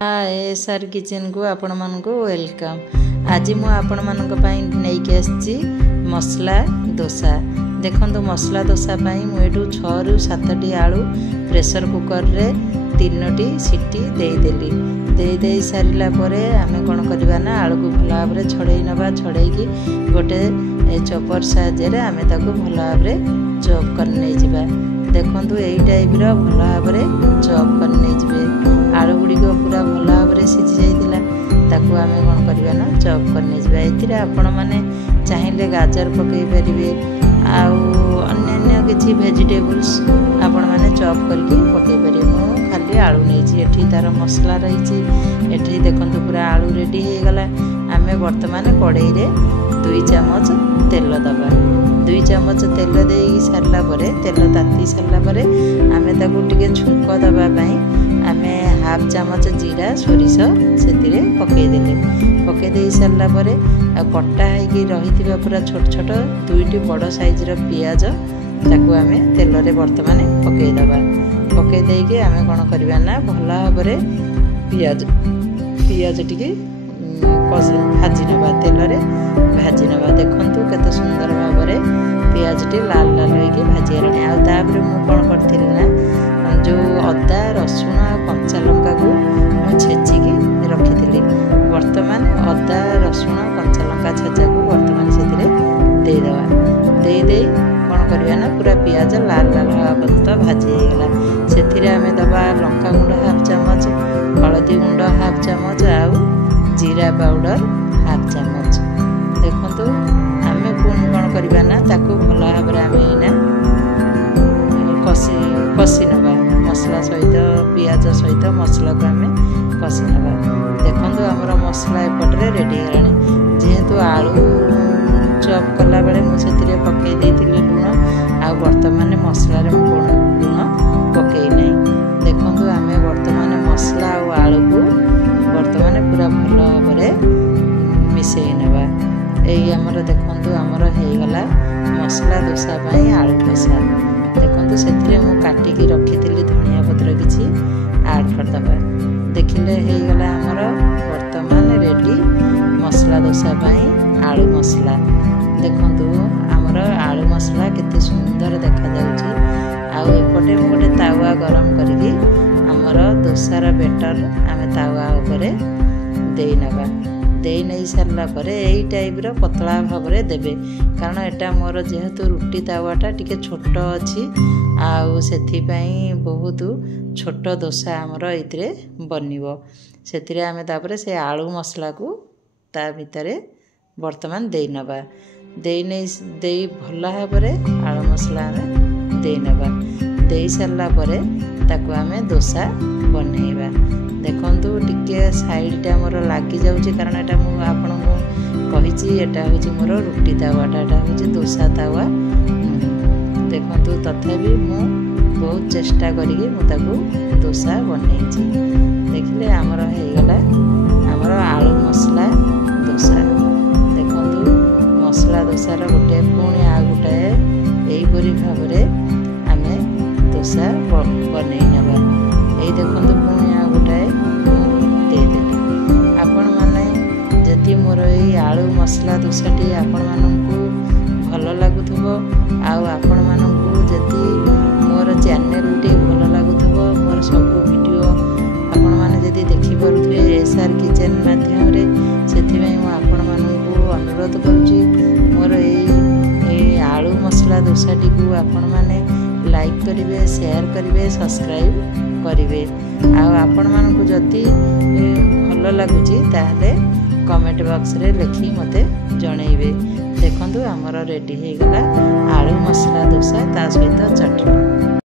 SR kitchen को आपण मानक वेलकम। आज मु आपण मानक पई नेकी आछि मसला डोसा। देखंतु मसला डोसा पई मु एटू 6 रु 7 टी आलू प्रेशर कुकर रे 3टी सीटी दे देली। दे सारिला परे आमे कोन करबा ना आलू को भला भाबरे छड़ेई नबा। छड़ेई की गोटे चॉपर साहाय्य रे आमे ताको भला भाबरे चॉप कर नै जिबा। देखंतु एई टाइप रो भला भाबरे चॉप कर नै जिबे। आलू गुड़ी को पूरा भला भाबरे सिझी जाइतिला ताको आमे कोन करबा ना चॉप कर नै जिबा। एथिरे आपण माने चाहिले गाजर पकई परिबे आउ अन्य किछि वेजिटेबल्स आपण माने चॉप करके पकई परिबे। मु खाली आलू नै छी। एठी तार मसला रही छी। एठी देखंतु पूरा आलू रेडी हे गला। आमे वर्तमान कढ़ाई रे 2 चम्मच तेल दबा। 2 चम्मच तेल दे सारला परे तेल ताती सारला परे आमे ताकू टिके छुंक दबा पई आमे हाफ चम्मच जीरा सोरिष सेतिरे पकई देले। पकई दे सारला परे कट्टा है कि रही पूरा छोट छोट 2टी बड़ साइज रो पियाज ताकू आमे तेल रे वर्तमान पकई दबा। पकई दे के आमे कोन करबा ना भला भाबरे पियाज टिके भाजी नबा। तेल रे भाजी नबा। देखंतु केते सुंदर भाबरे पियाज टी लाल लाल होइके भाजी आलणी। आ ताबरे मु कोन करथिली ना जो अदा रसुण आ कंचा लंका को मु छेची की रखिथिली। वर्तमान अदा रसुण कंचा लंका छेचा को वर्तमान सेतिरे दे दवा। दे कोन करबा ना पूरा पियाज लाल लाल होआ पर्यंत भाजी हे गला। सेतिरे आमे दबा लंका गुंड हाफ चम्मच, हळदी गुंड हाफ चम्मच आउ जीरा पाउडर हाफ चम्मच। देखंतु आमे पुणी कोन करबा ना ताकू भला भाबरे आमे ना कसी नबा। मसला सहित पियाज सहित मसला को आमे कसी नबा। देखंतु हमर मसला एपटरे रेडी हेलानी। जेहेतु आलू चॉप कला बेले मु सेतिरे पकई देतिली लूण आ वर्तमान मसला रे मु लूण पकई नै। देखंतु आमे वर्तमान मसला आ आलू को वर्तमान पूरा भल भाबरे मिसई नबा। एई हमर देखंतु हमर हे गला मसला डोसा पई आलू डोसा। देखंतु सेतिरे मु काटी की रखितिली धनिया पत्र किछि ऐड कर दबा। देखिले हे गला हमर वर्तमान रेडी मसला डोसा पई आलू मसला। देखंतु हमर आलू मसला केते सुंदर देखा जाउछि। आ एपटे मु गोटे तावा गरम करके हमर डोसार बेटर आमे तावा ऊपर देई नबा। देई नै सारला परे एई टाइप रो पतला भाबरे देबे। कारण एटा मोर जेहेतु रुटी तावाटा टिके छोट अछि आउ सेथि पई बहुत छोट डोसा हमर इतरे बनिबो। सेतिरे आमे तापरे से आलू मसला को ता भितरे वर्तमान देई नबा। देई भला भाबरे आलू मसला आमे देई नबा। देई सारला परे ताकू आमे डोसा बनेइबा। देखंतु टिके साइड टा मोर लागी जाउची कारण एटा मु आपन को कहिची एटा होची मोर रुटी तावाटा। एटा होची डोसा तावा। देखंतु तथापि मु बहुत चेष्टा करिके मु ताकू डोसा बनेइची। देखिले हमर हे गला हमर आलू मसला डोसा। देखंतु मसला डोसा रो गोटे पुणी आ गोटे एई परि भाबरे आमे डोसा बनेइ नबा। एई देखंतु पुणी आ गोटे दे देली। आपण माने जति मोर एई आलू मसला डोसाटी आपण मानकू भल लागुथबो आउ आपण मानकू जति मोर चैनल टी भल लागुथबो मोर सब वीडियो आपण माने जति देखि परुथबे एसआर किचन माध्यम रे सेति में मु आपण मानकू अनुरोध करूची मोर एई आलू मसला डोसाटी को आपण माने लाइक करिवे, शेयर करिवे, सब्सक्राइब करिवे। आ आपण मानकू जति भल लागुची ताहले कमेंट बॉक्स रे लिखि मते जणैबे। देखंतु हमर रेडी हे गला आलू मसला डोसा ता सहित चटनी।